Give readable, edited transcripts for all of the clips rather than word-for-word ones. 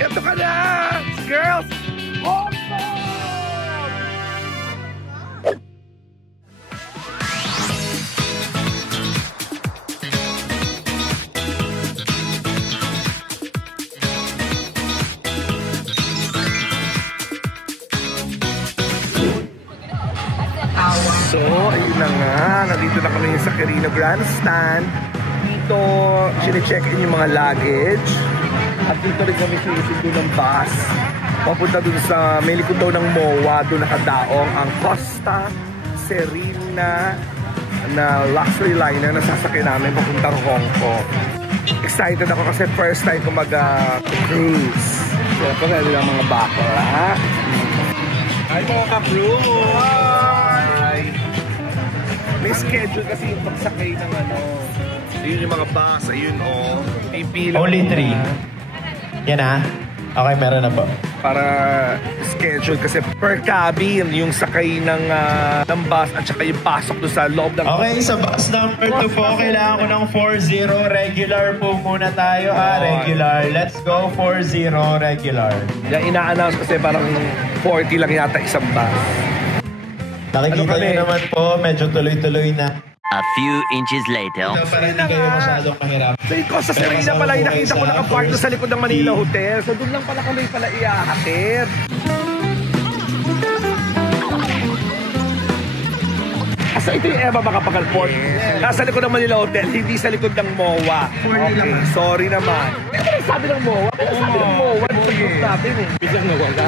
Ito ka na, girls! Hong Kong! So, ayun na nga. Nandito na kami sa Quirino Grandstand. Dito, sine-check-in yung mga luggage. At dito rin kami sinusundo ng bus. Papunta dun sa may likod daw ng MOA. Doon nakadaong ang Costa Serena na luxury liner na sasakyan namin papuntang Hong Kong. Excited ako kasi first time ko mag-cruise. Kaya pa rin ang mga bakla. Hi mga ka-cruise! May schedule kasi yung pagsakay ng ano. Ayun yung mga bus, ayun o. Pipila. Only 3. Yan ah. Okay, meron na po. Para schedule kasi per cabin yung sakay ng bus at saka yung pasok doon sa loob ng... Okay, sa bus number 2 po, kailangan ko ng 40. Regular po muna tayo ha. Regular. Let's go 40 regular. Yan ina-announce kasi parang 40 lang yata isang bus. Nakikita niyo naman po, medyo tuloy-tuloy na. A few inches later. Para hindi kayo masyadong mahirap. So yung Costa Serena pala, yung nakita ko nakapark doon sa likod ng Manila Hotel. So doon lang pala kami pala iahatid. So ito yung Eva Macapagal-Port. Nasa likod ng Manila Hotel, hindi sa likod ng MOA. Okay, sorry naman. Hindi ko sabi ng MOA. Pero sabi ng MOA, sa group natin eh. Biglang nawala.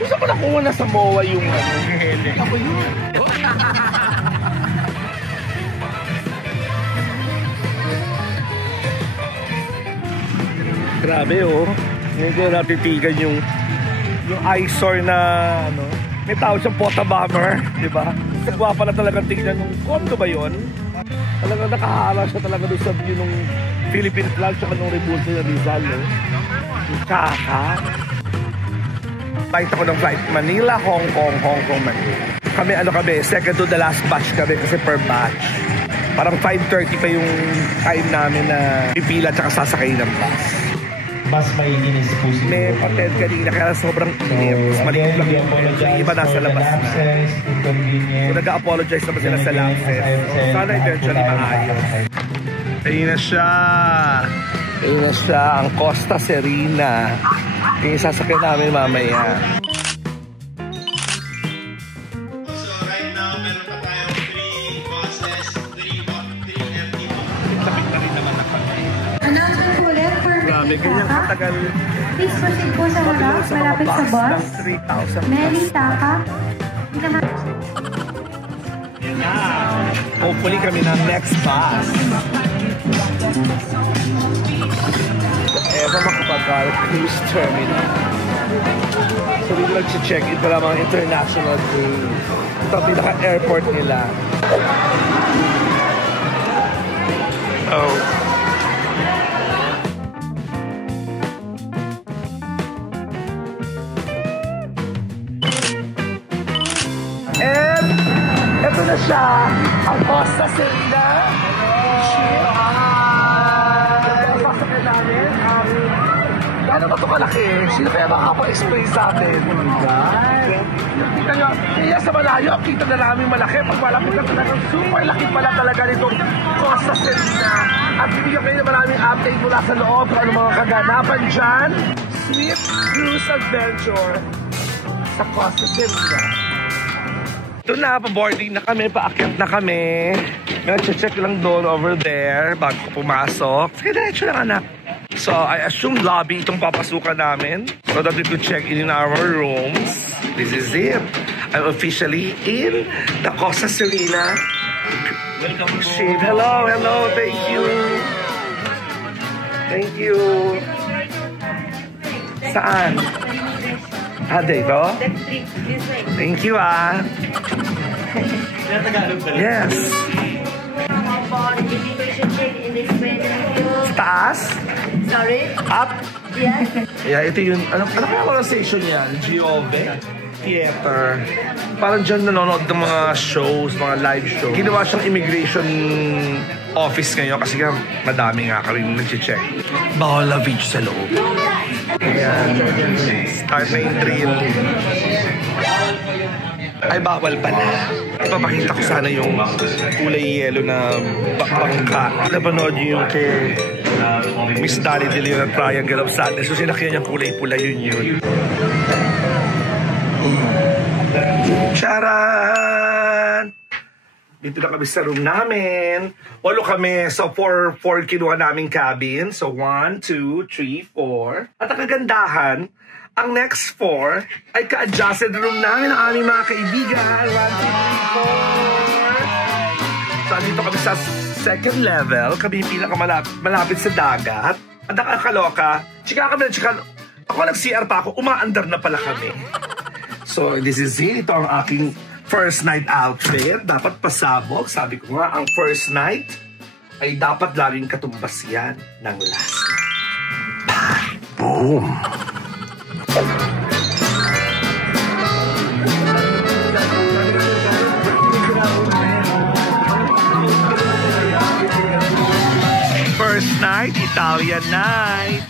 Kung saan ko nakuha na sa MOA yung hele? Ako yun. Grabe oh. Ngayon ko natitigan yung eyesore na ano. May tawag siyang pota bomber, di ba? Nagwa pala talagang tingnan nung kondo ba yun? Talagang nakahala siya talaga doon sa view nung Philippine flag tsaka nung Rebulso ng Rizal, no? Yung tsaka. Flight ako ng flight Manila, Hong Kong, Manila. Kami, second to the last batch kami kasi per batch. Parang 5:30 pa yung time namin na pipila tsaka sasakay ng bus. Mas maiinis po siguro. May patent kanina kaya sobrang inip. Maliit lang yung iba nasa labas na. So nag-apologize naman sila sa lapses. So sana eventually maayos. Ayun na siya. Ayun na siya, ang Costa Serena. Yung sasakyan namin mamaya. So right now, meron pa tayong 3 buses, 3 empty. Lapit na rin naman na kami. Announcement ulit for Grabe, ganyan katagal. Please proceed po sa harap, malapit sa bus. 3,000. Meli, Taka. Yan na. Hopefully kami na next bus. Eva Macapagal Cruise Terminal. So dito nag-check-in pala mga international cruise. Ito ang pinaka-airport nila. Oh. And ito na siya, ang Costa Serena. Pasakay namin. Ano ba ito kalaki? Sino kaya makapa-explain sa atin? Kita nyo, kaya sa malayo, kita na namin malaki. Pag malapit na talagang super laki pala talaga nitong Costa Serena. At bibigyan kayo na maraming update mula sa loob kung ano mga kaganapan dyan. Sweet Cruise Adventure sa Costa Serena. Ito na, pa-boarding na kami, paakyat na kami. Nag-check lang doon over there bago ko pumasok. Sige, diretso lang anak. So, I assume lobby itong papasukan namin so that we could check in our rooms. This is it. I'm officially in the Costa Serena. Welcome to Shade. Hello, hello. Thank you. Thank you. Saan? Dito? Thank you, Yes. Taas? Sorry? Up? Yes. Yeah, ito yun. Ano kaya mga station yan? Giove Theater. Parang dyan nanonood ng mga shows, mga live shows. Ginawa siyang immigration office ngayon kasi nga madami nga kami nag-check. Bawal na beach sa loob. Ayan. Start na yung drill. Ay, bawal pala. Ipapakita ko sana yung kulay yellow na bangka. Napanood niyo yung kay Miss Danny De Leon at Triangle of Sadness. So sinakyan niyang kulay pula yun. Charan! Dito na kami sa room namin. 8 kami. So, 4 kinuha naming cabin. So, 1, 2, 3, 4. At ang kagandahan, ang next 4 ay ka-adjusted room namin ng aming mga kaibigan. 1, 2, 3, 4. So, dito kami sa second level. Kami yung pinakamalapit sa dagat. At nakakaloka, chika kami na chika. Ako nag-CR pa ako, umaandar na pala kami. So, this is it. Ito ang aking first night outfit. Dapat pasabog. Sabi ko nga, ang first night ay dapat laging katumbas yan ng last night. Boom! First night, Italian night.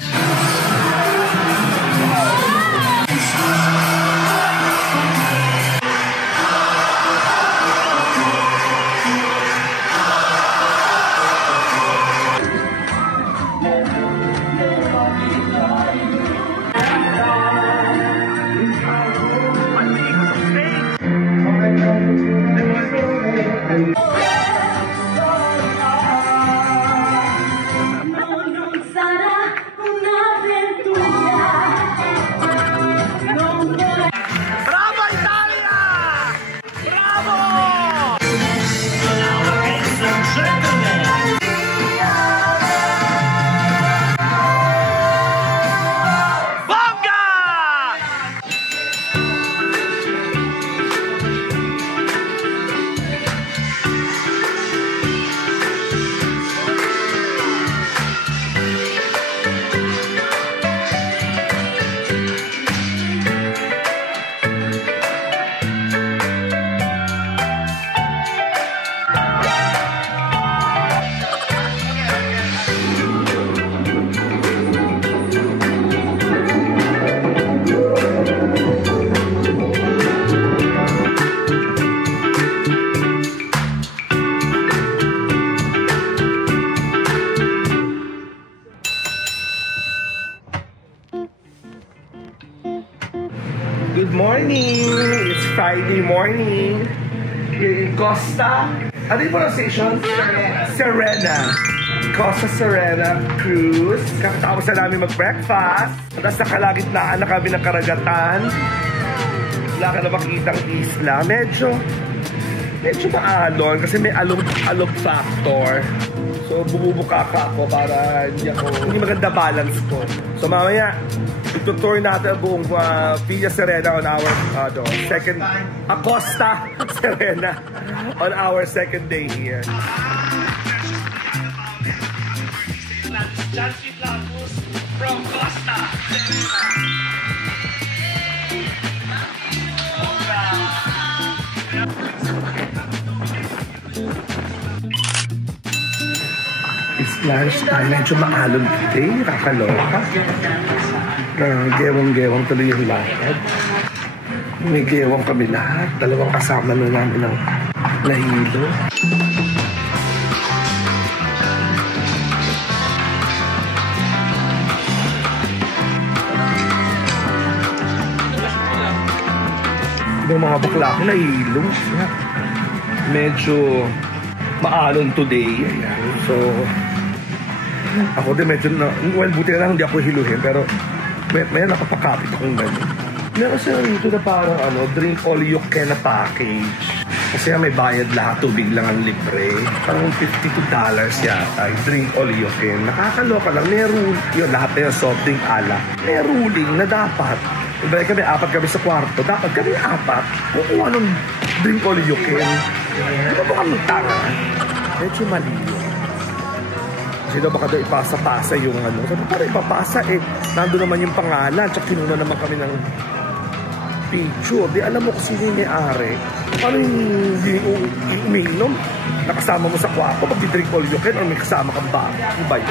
Good morning! It's Friday morning here in Costa. Ano yung pronunciation? Serena. Costa Serena Cruise. Kakatapos na namin mag-breakfast. Tapos nakalagitnaan na kami ng karagatan. Wala ka na makikitang isla. Medyo maalon kasi may alog factor. So bumubuka ka ako para hindi maganda balance ko. So mamaya, itutour natin ang buong Villa Serena on our second, Costa Serena on our second day here. From Costa Serena. It's lunch time. Medyo maalon today. Nakakaloka. Gewang-gewang tuloy yung lakad. May gewang kami lahat. Dalawang kasama na namin ng nahilo. Yung mga bakla ko nahilo. Medyo maalon today. Ayan. So, ako din medyo well, buti na lang hindi ako hiluhin. Pero may napapakapit akong gano'n. Meron sila rito na parang drink all you can na package. Kasi may bayad lahat, tubig lang ang libre. Parang $52 yata, drink all you can. Nakakaloka lang, may rule. Yun, lahat na yung soft drink ala. May ruling na dapat. Iba kami, 4 kami sa kwarto. Dapat kami 4. Kung anong drink all you can. Di ba baka tanga? Medyo mali yun. Kasi daw baka daw ipasa-pasa yung Sabi, para ipapasa nandun naman yung pangalan. Tsaka kinuna naman kami ng picture. Di alam mo kung sino yung may-ari. Paano yung umiinom? nakasama mo sa kwarto, mag-drink all you can, or may kasama kang bag. Ano ba yun?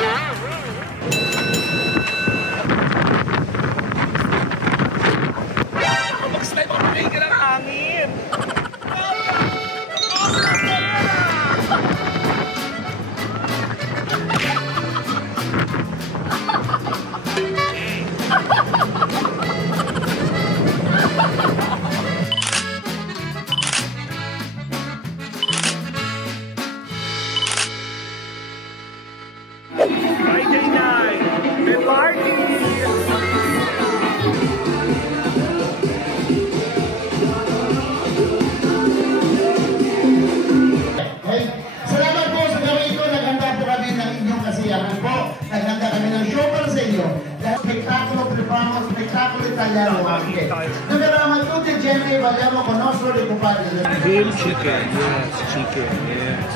Mag-slide ako, pagkain ka ng hangin. Friday night, may party! Okay? Salamat po sa gawin ko. Naghanda po kami ng inyong kasiyahan po. Naghanda kami ng show para sa inyo. Dahil spektakulo, prepamo, spektakulo italiano. Okay. Nagaraman tutti gente, vogliamo conoscere le compadre. Grilled chicken, yes, chicken, yes.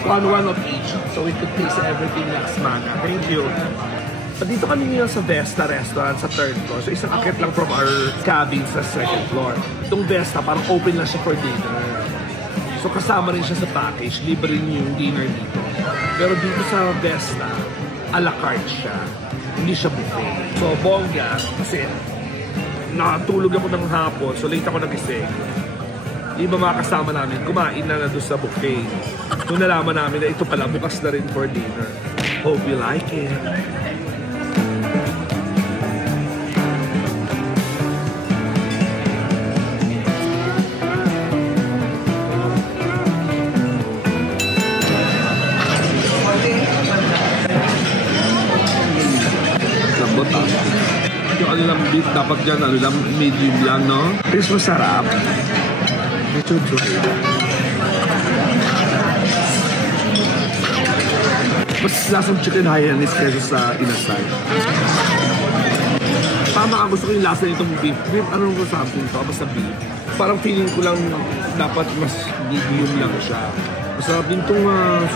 One of each, so we could taste everything next mana. Thank you. Dito kami ngayon sa Vesta Restaurant sa 3rd floor. So isang akit lang from our cabin sa 2nd floor. Itong Vesta, parang open lang siya for dinner. So kasama rin siya sa package, libre rin yung dinner dito. Pero dito sa Vesta, a la carte siya. Hindi siya buffet. So bongga, kasi nakatulog ako ng hapon, so late ako nagising. Iba mga kasama namin, kumain na doon sa buffet. Nung nalaman namin na ito pala, bukas na rin for dinner. Hope you like it. Lambot ah. Yung ano lang beef, dapat dyan, ano lang, medium lang, no? Pero masarap. Medyo dry. Mas lasang chicken Hainanese kaysa sa inasal. Tama ka, gusto ko yung lasa nitong beef. Beef, ano ko something to? Basta beef. Parang feeling ko lang dapat mas medium lang siya. Masarap din itong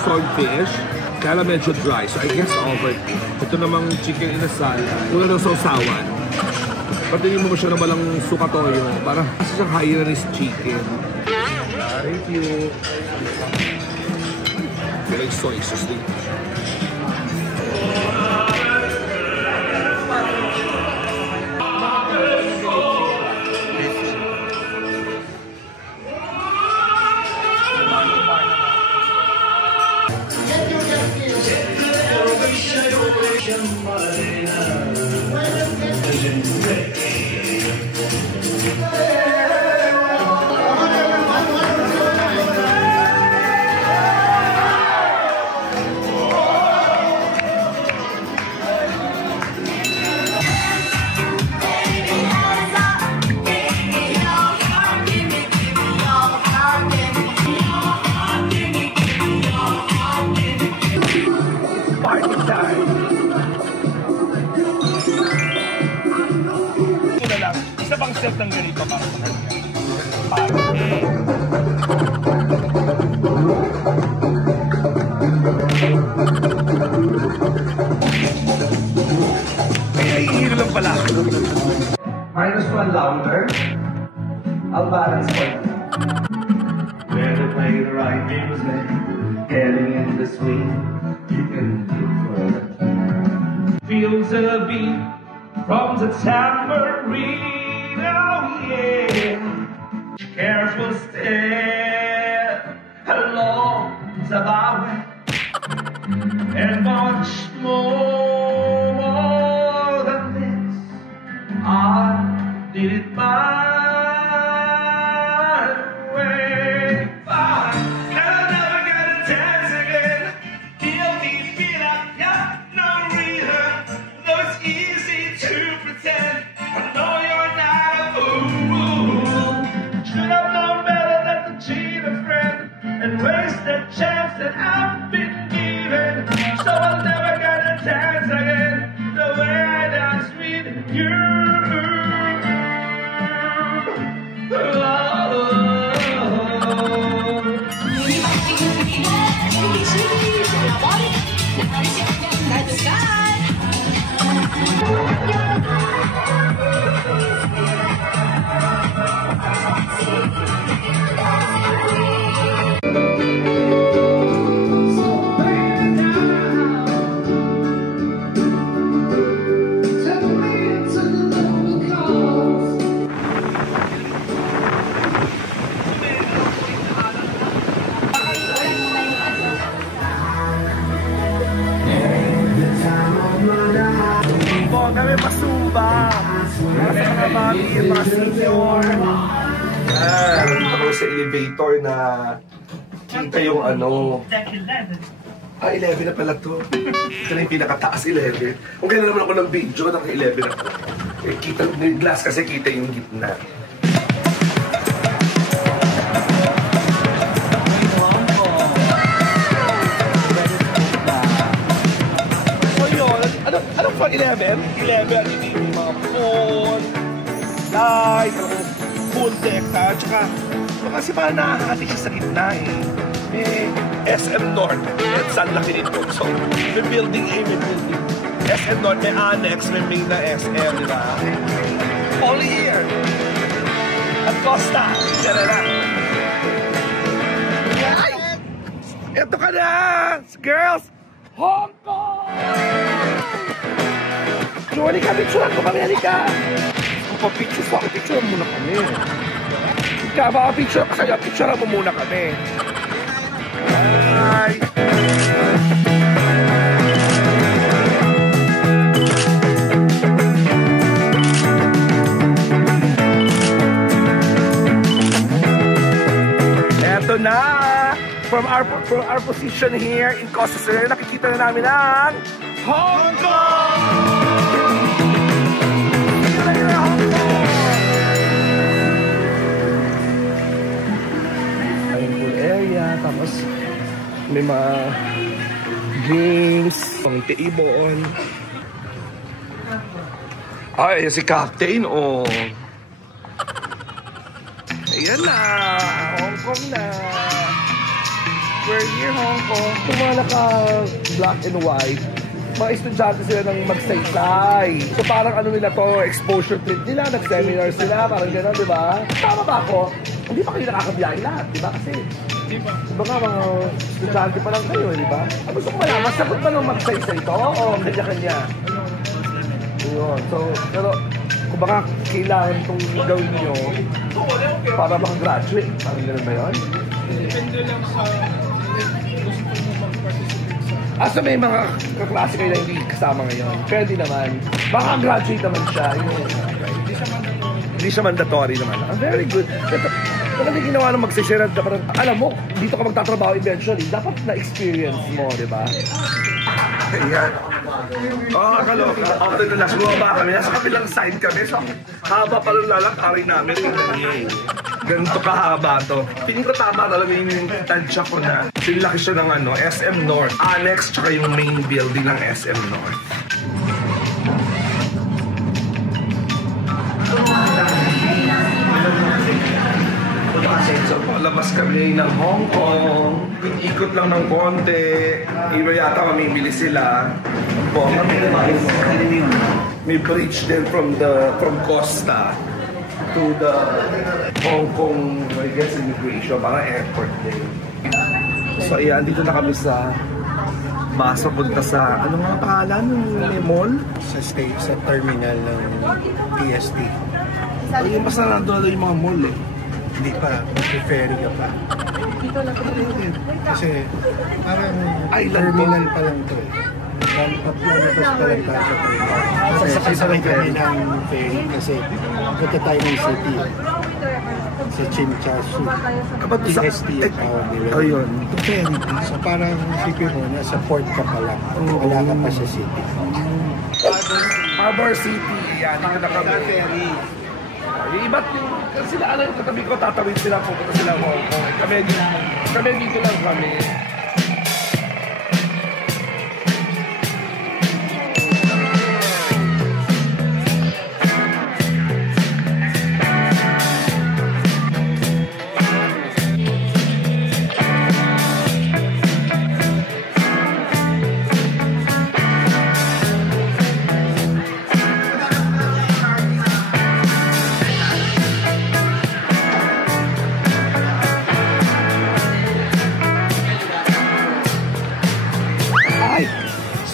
swordfish. Kaya lang medyo dry. So I guess over. Ito namang chicken inasal. Wala ng sausawan. Patingin mo siya na walang suka-toyo. Parang kasi siyang Hainanese chicken. Thank you. May soy sauce din. Isa bang set ng ganito para sa kanya? Ay, hihilo lang pala. -1 louder. I'll balance for you. Where to play the right music, getting in the swing, you can do further. Feels a beat from the tambourine, oh yeah. Careful step along the byway, and much more than this, I did it my way. And I'm never gonna dance again. Guilty feel like no reason. Though it's easy to pretend. I know you're not a fool. Should have known better than to cheat a friend and waste the chance that I've been given. So I'm never gonna dance again the way I dance with you. sa mga mami, mga senior. Yan. Dito ko sa elevator na kita yung ano. 11 na pala to. Ito na yung pinakataas, 11. Kung kaya naman ako ng video, naka-11 ako. Eh, kita, glass kasi kita yung gitna. So yun, ano pa 11? 11, yung mga phone, light, full deck, ha? Tsaka, kasi parang nakakati siya sa gitna eh. May SM North. At saan laki nito? So, may building A, may building SM North, may annex, may main na SM, di ba? All here. At Costa. Diyan na lang. Ay! Ito ka na! Girls! Hong Kong! So, halika, picturean ko kami, halika! Kung pa-picture ko, picturean muna kami. Ika, baka picture ka sa'yo, picturean mo muna kami. Bye! Eto na! From our position here in Costa Sur, nakikita na namin ang Hong Kong! Pool area, tapos may mga games, pang table. Ay, si Captain, oh. Ayan na, Hong Kong na. We're here, Hong Kong. Kung mga naka-black and white, mga estudyante sila ng magsaysay. So parang ano nila to, exposure trip nila, nag-seminar sila, parang gano'n, di ba? Tama ba ako? Hindi pa kayo nakakabiyahe lahat, di ba? Kasi, di ba nga mga estudyante pa lang kayo, di ba? Gusto ko malaman, sagot ba ng magsaysay to? O kanya-kanya? Yun. So, pero, kung baka kailangan itong gawin nyo para makagraduate. Parang gano'n ba yun? Depende lang sa gusto mo mag-participate sa... So may mga kaklase kayo na hindi kasama ngayon. Pwede naman. Baka graduate naman siya. Hindi siya mandatory naman. Very good. Talaga ginawa ng magsishare na parang, alam mo, dito ka magtatrabaho eventually. Dapat na-experience mo, di ba? Ayan. Oh, kaloka. After the last, bumaba kami. Nasa kapilang side kami. So, haba pa rin lalakarin namin. Ganito kahaba to. Piling ko tama talaga yung tansya ko na sinlaki siya ng ano, SM North. Annex, tsaka yung main building ng SM North. So, palabas kami ng Hong Kong. Ikot lang ng konti. Iba yata mamimili sila. May bridge din from Costa to the Hong Kong, I guess, immigration. Parang airport din. So, ayan, dito na kami sa bus punta sa, ano nga pangalan ng mall? Sa terminal ng TST. O, yung basta nandun yung mga mall eh. Hindi pa, mag-ferry ka pa. Kasi parang terminal pa lang to eh. Papalabas pa lang tayo sa terminal. Sasakay kami ng ferry kasi punta tayo ng city. Sa Chinchasu. TST ang tawag nila. Ayun, ito ferry. So parang isipin mo, nasa port ka pa lang. Wala ka pa sa city. Harbor City. Yan, dito na kami. Ferry. Iba't sila, alam yung katabi ko, tatawid sila, pupunta sila Hong Kong. Kami dito lang kami.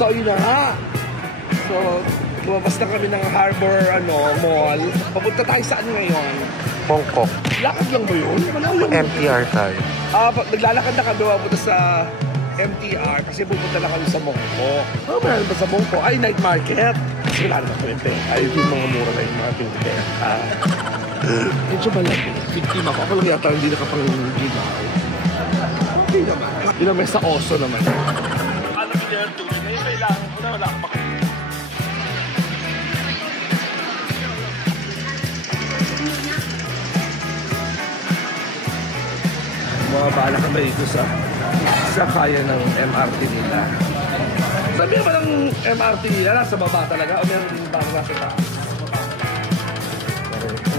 So yun na nga. So lumabas na kami ng Harbor Mall. Papunta tayo saan ngayon? Hong Kong. Lakad lang ba yun? MTR tayo. Naglalakad na kami papunta sa MTR kasi pupunta lang kami sa Mongko. Oh, meron ba sa Mongko? Ay, night market. Kasi wala naman kwente. Ay, yung mga mura na yung mga pinti. Medyo malaki. Victim ako. Ako lang yata hindi nakapang-gigaw. Okay naman. Yun naman sa oso naman. Ano pinirto? Ngayon kailangan ko na wala akong makikita. Mga bala kami dito sa kaya ng MRT nila. Sabi naman ng MRT nila, nasa baba talaga o meron bago nasa taas?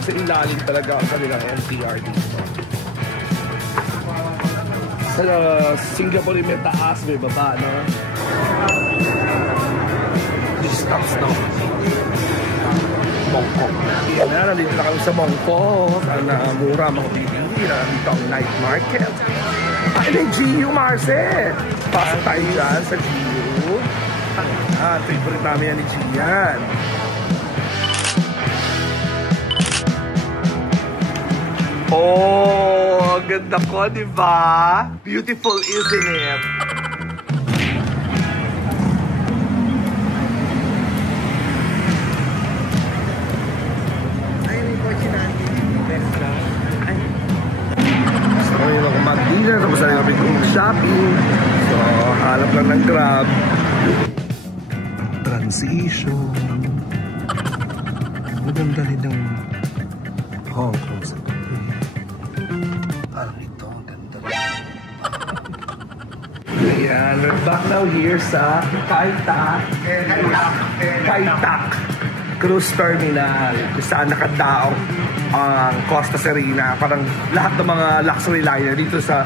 Kasi ilalim talaga ang kanilang MTR dito. Sa Singapore may taas, may baba, no? Distance, no? Mongko. Yan na, nandito na kami sa Mongko. Sana mura mga bibili. Nandito ang night market. Ay, may GU, Marce! Pasok tayo dyan sa GU. Favorite namin yan ni Gian. Oh, ganda ko, di ba? Beautiful, isn't it? Mag-dinner, tapos na kami mag-shopping. So, halap lang ng Grab. Transition. Maganda rin ng Hong Kong sa gabi. Parang ito, ang ganda rin. Ayan, we're back now here sa Kai Tak Cruise Terminal, kung saan nakadaong ang Costa Serena. Parang lahat ng mga luxury liner dito sa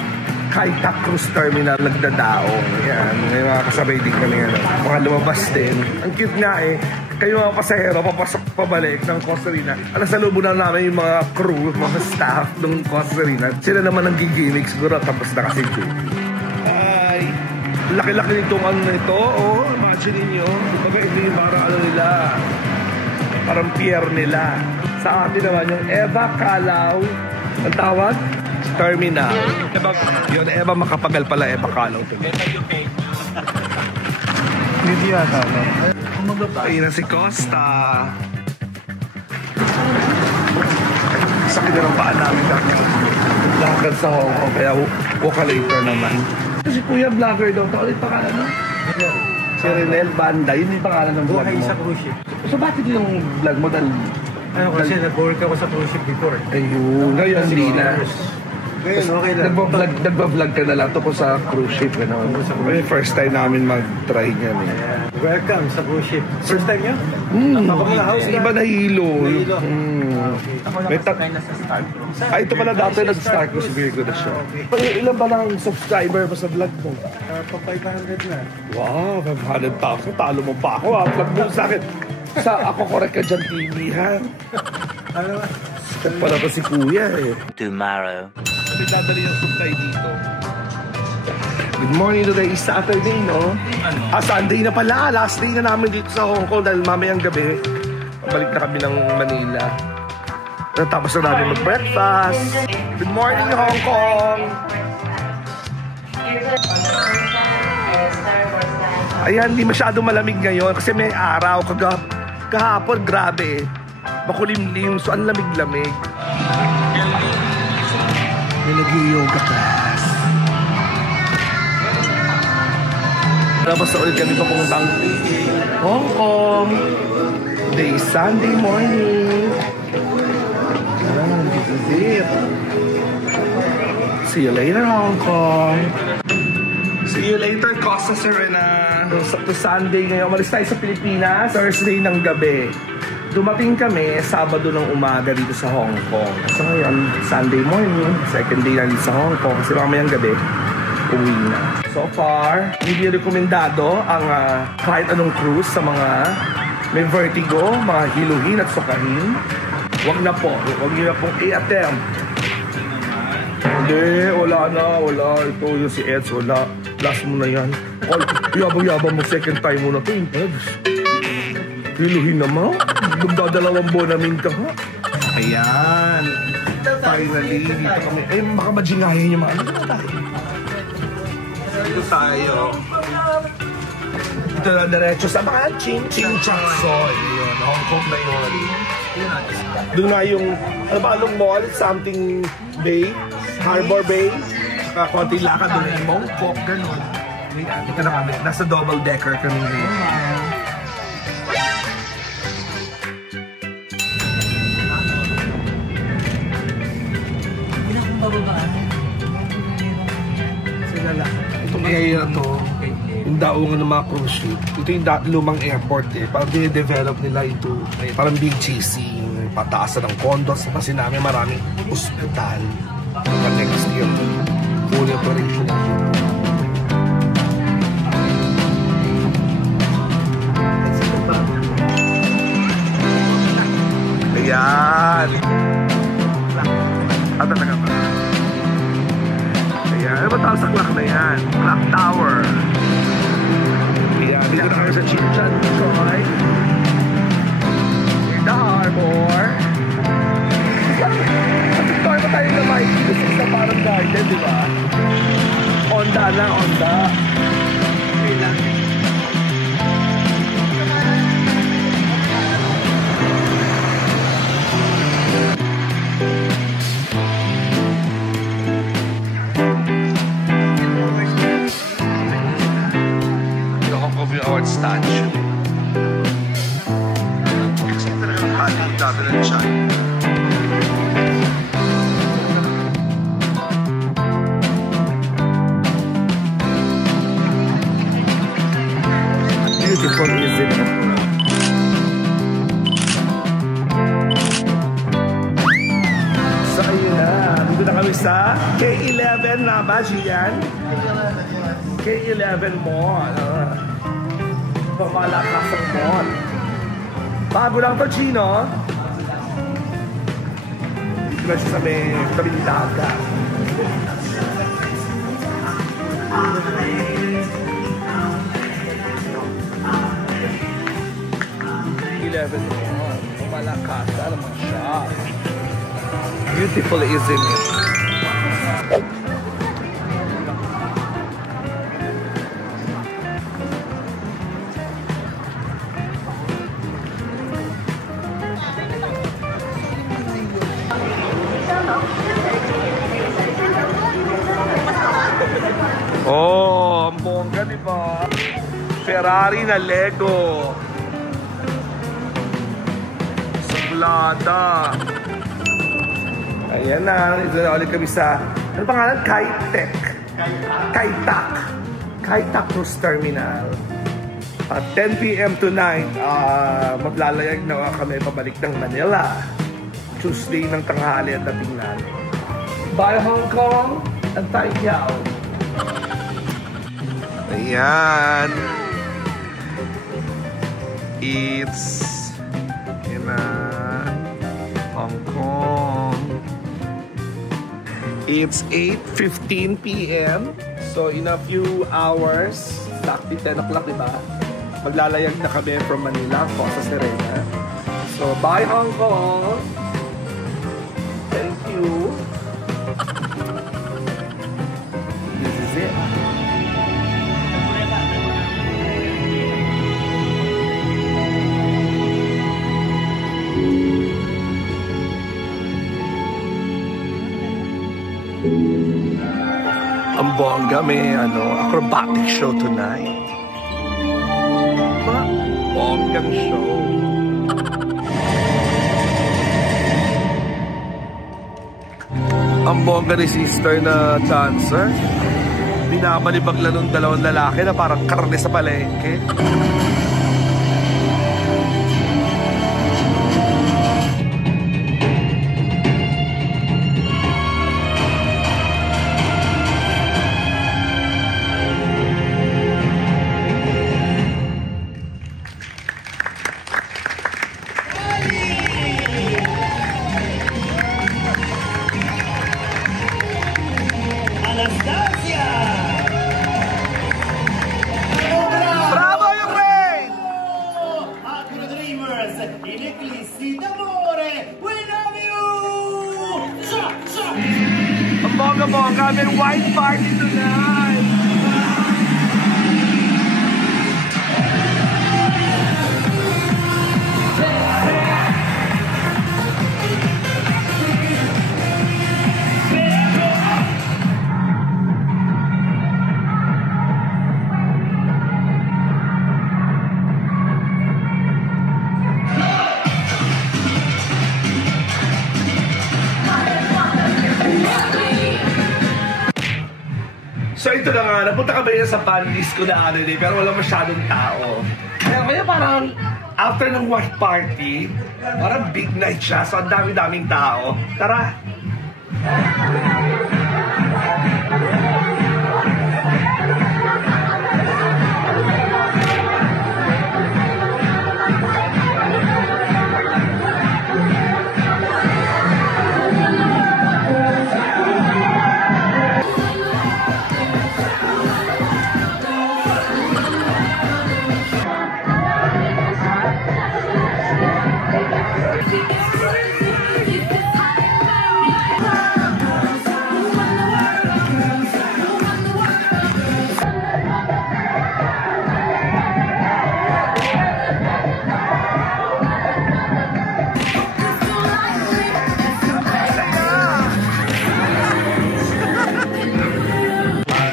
Kai Tak Cruise Terminal nagdadaong. Yan, may mga kasabay din kami yan. Mga lumabas din. Ang cute nga eh. Kayo mga pasahero, papasok pabalik ng Costa Serena. Sa lubo na namin yung mga crew, mga staff ng Costa Serena. Sila naman ang giginig. Siguro tapos na kasi ito. Ay, laki-laki nitong ano nito. Oh, imagine niyo. Kumbaga ito yung parang ano nila. Parang pier nila. Sa atin naman yung Eva Calaw. Ang tawag? Terminal. Yun, Eva Makapagal pala, Eva Calaw. Hindi yata, no? Ayun na si Costa. Sakit na ng paan namin lakad sa Hong Kong. Kaya walk-a-later naman. Si Kuya Vlogger daw. Ulit pangalan, no? Si Renel Banda. Yun yung pangalan ng vlog mo. Buhay sa cruise ship. So bakit yung vlog mo dahil... Ano kasi, nag-work ako sa cruise ship before. Ayun. Ngayon, hindi na. Ngayon, okay lang. Nagbablog ka na lang to po sa cruise ship. Ay, first time namin mag-try niyan. Welcome sa cruise ship. First time niya? Iba na hilo. Ako nakasakay na sa Star Cruise. Ay, ito pala dati nag-Star Cruise. Virgo na siya. Ilan ba lang subscriber pa sa vlog mo? Pa 500 na. Wow, 500,000. Talo mo pa ako. Vlog mo sa akin. Sa ako correct ka dyan, TV, ha? Ano ba? Step pala to si Kuya, eh. Tomorrow. Kasi dadali yung subtay dito. Good morning, today is Saturday, no? Sunday na pala. Last day na namin dito sa Hong Kong dahil mamayang gabi. Balik na kami ng Manila. Natapos na namin mag-breakfast. Good morning, Hong Kong! Ayan, hindi masyado malamig ngayon kasi may araw. Kahapon, grabe. Makulimlim, so ang lamig-lamig. May nag-yoga class. Tapos na ulit kami papuntang Hong Kong. Today is Sunday morning. See you later, Hong Kong. See you later, Costa Serena. So, Sunday ngayon. Umalis tayo sa Pilipinas. Thursday ng gabi. Dumating kami Sabado ng umaga dito sa Hong Kong. So ngayon, Sunday morning. Second day na dito sa Hong Kong. Kasi mamayang gabi, uwi na. So far, hindi rekomendado ang kahit anong cruise sa mga may vertigo, mga hiluhin at sukahin. Wag na po. Wag nyo na pong i-attempt. Hindi, wala na, wala. Ito yung si Eds, wala. Last mo na yan. Yabang-yabang mo, second time mo na ito. Hiluhin naman. Magdadalawang buwan namin ka, ha? Ayan. Finally, dito kami. Eh, baka majingahin yung mga ano na tayo. Dito tayo. Dito na diretso sa mga Ching Chang Soy. Yun, Hong Kong na yun. Doon na yung, ano ba, anong mall? Something Bay? Harbor Bay? Konting lakad doon na yung Mongkok, gano'n. Ayan, ito na kami. Nasa double decker kami ngayon. Itong area to, yung daungan ng mga cruise ship, ito yung lumang airport eh. Parang dinedevelop nila ito, parang BGC, pataasan ng condos. Kasi namin maraming hospital. Pagka next year, fully operational. Ayan. At talaga ba? Ayan. Ano ba tawag sa clock na yan? Clock Tower. Ayan. Dito na kami sa Ching Chang Soy. In the harbor. Sa Victoria pa tayo naman. Dito sa isang parang garden, di ba? Onda na, onda. Art statue. Kasi talagang hating dati ng China. Beautiful, isn't it? So, ayun na. Dito na kami sa K11 na ba, Gian? K11 Mall. Pamalakasang mall. Bago lang to, Chino. Dito na siya sa may tabing dagat. Pamalakasa naman siya. Beautiful, isn't it? Oh, ang bongga, di ba? Ferrari na Lego. Sublada. Ayan na. Ito na ulit kami sa, ano pangalan? Kai-Tak. Kai-Tak Cruise Terminal. At 10 p.m. tonight, maglalayag na kami pabalik ng Manila. Tuesday ng tanghali at dating namin. Bye Hong Kong and Taikiao. Ayan. It's in Hong Kong. It's 8:15 p.m. So in a few hours, exactly 10 o'clock, diba? Maglalayag na kami from Manila, Costa Serena. So bye Hong Kong. Thank you. This is it. Ang bongga, may acrobatic show tonight. Bonggang show. Ang bongga ni sister na dancer. Binabalibag lang ng dalawang lalaki na parang karne sa palengke. Bravo, Ukraine! napunta kami sa fan disco na ano din, pero wala masyadong tao. Kaya parang after ng white party, parang big night siya, so ang dami-daming tao. Tara!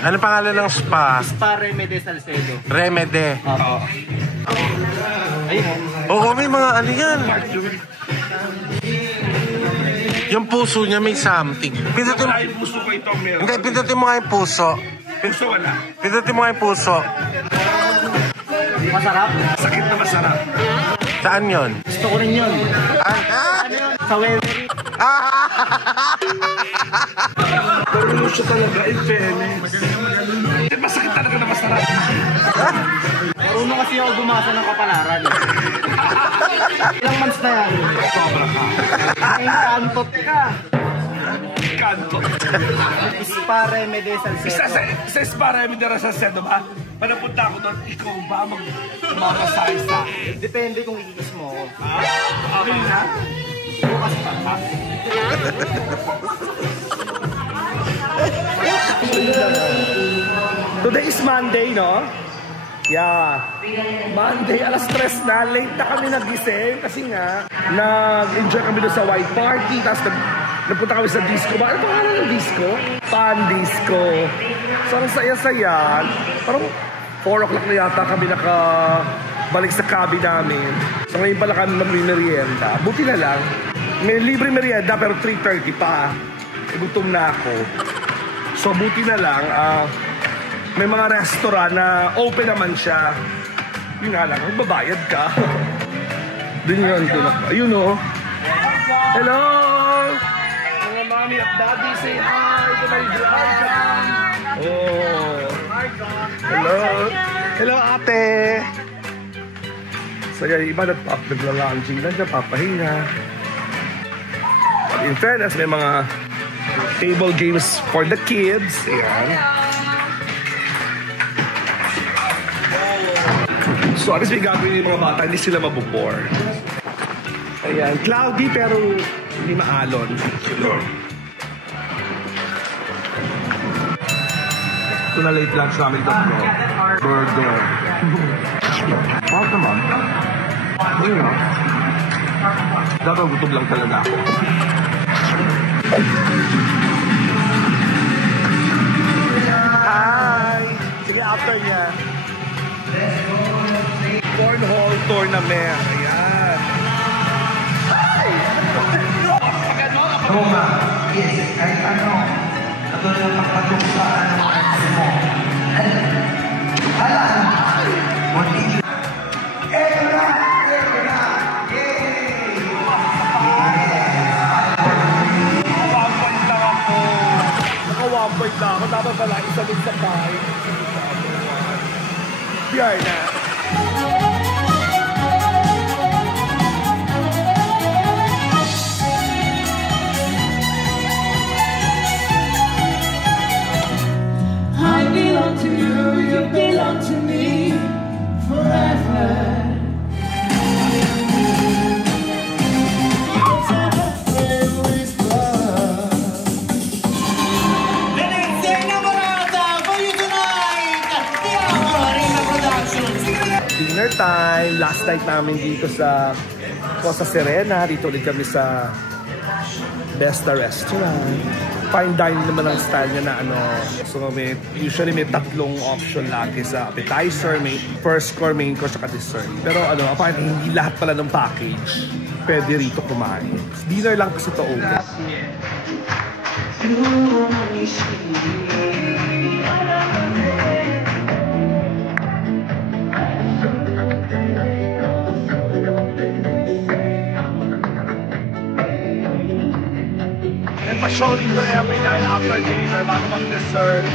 Ano pangalan ng spa? Spa Remede Salcedo. Remede. Oo. Oo, may mga ano yan. Yung puso niya may something. Pindutin mo. Ay, puso ko ito, meron. Hindi, pindutin mo nga yung puso. Puso wala. Pindutin mo nga yung puso. Masarap? Sakit na masarap. Saan yun? Gusto ko rin yun. Sa Wewery. Pero siya talaga, in fairness. Masakit talaga na masarap. Marunong kasi ako bumasa ng kapalaran. Ilang months na yan? Sobra ka. May kantot ka. Kanto. Spa Remede Salcedo. Sa Spa Remede Salcedo ba? Panapunta ako doon, ikaw ba magmamasahe sa akin? Depende kung iikis mo ako. Okay na? Bukas pa. Today is Monday, no? Yeah. Monday, alas 3 na. Late na kami nagising kasi nga, nag-enjoy kami doon sa white party. Tapos nagpunta kami sa disco. Ano pangalan ng disco? Fan disco. So, ang saya-saya. Parang 4 o'clock na yata kami nakabalik sa cabin namin. So, ngayon pala kami mag-merienda. Buti na lang. May libre merienda pero 3:30 pa. Gutom na ako. So, buti na lang. May mga restaurant na open naman siya. Yun nga lang, magbabayad ka. Doon yun, ayun o. Hello! Mga mommy at daddy, say hi to my vlog. Oh. Hello. Hello, ate. So, yung iba nagla-launching na dyan, papahinga. In fairness, may mga table games for the kids. Ayan. So, at least may gagawin yung mga bata, hindi sila mabubore. Ayan, cloudy pero hindi maalon. Ito na late lunch namin ito. Burger. Wow, naman. Ayun na. Dapat gutom lang talaga ako. Hi! Sige, after niya. Cornhole tournament. Ayan. Hi! Roma, yes, kahit ano. Katulad ng pagpatok sa ano mo. Hala! Eto na! Eto na! Yay! 1 point lang ako. Naka 1 point lang ako. Dapat pala isa din sa bahay. Biyar na. I belong to you, you belong to me forever. Dinner time. Last night namin dito sa Costa Serena. Dito ulit kami sa Besta Restaurant. Fine dining naman ang style niya na ano. So usually may 3 option lagi sa appetizer, may first course, main course, at dessert. Pero ano, apparently hindi lahat pala ng package pwede rito kumain. Dinner lang kasi ito open. show dito every night after dinner bago mag-dessert.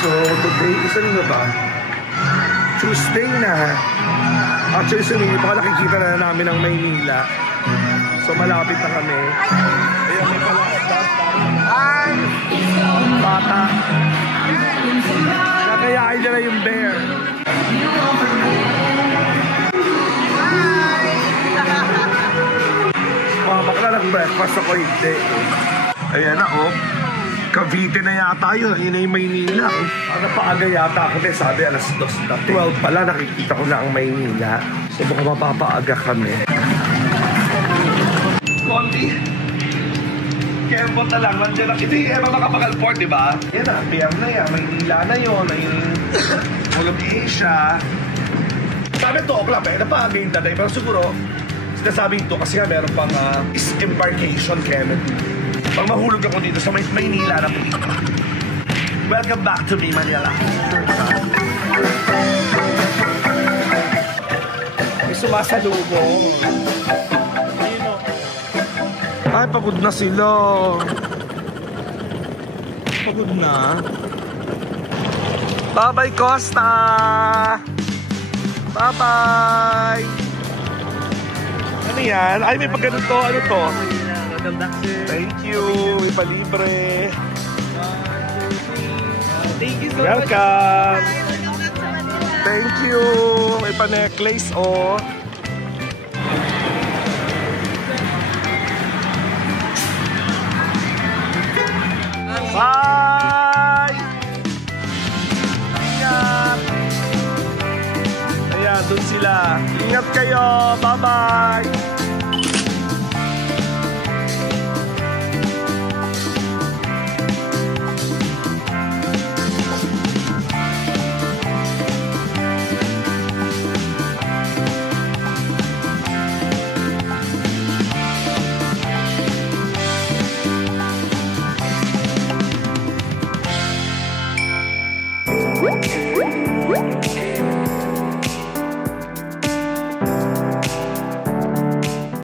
So today, isa nyo ba? Tuesday na. Actually, sumingin pa nakikita na namin ang Maynila. So malapit na kami. Ayan, may pala. Ay! Bata. Kakayain nila yung bear. Bakla nag-breakfast ako hindi. Ayan na, oh. Cavite na yata yun. Yun ay Maynila. Ano paaga yata ako din. Sabi alas 12 pala nakikita ko na ang Maynila. So baka mapapaaga kami. Konti. Kembot na lang. Nandiyan lang. Ito yung mga Bakalport, di ba? Yan na. PM na yan. Maynila na yun. Ay Mall of Asia. Sabi 2 o'clock eh. Napaaga yung daday. Pero siguro, sinasabi ito kasi nga meron pang embarkation Kennedy. Pag mahulog ako dito sa Maynila na po. Welcome back to me, Manila. May sumasalubong. Ay, pagod na sila. Pagod na. Bye-bye, Costa! Bye-bye! Ano yan? Ay, may pagganito. Ano to? Thank you. May palibre. Thank you so Welcome. Thank you. May pa-necklace, oh. Bye! Ingat! Ayan, dun sila. Ingat kayo. Bye-bye!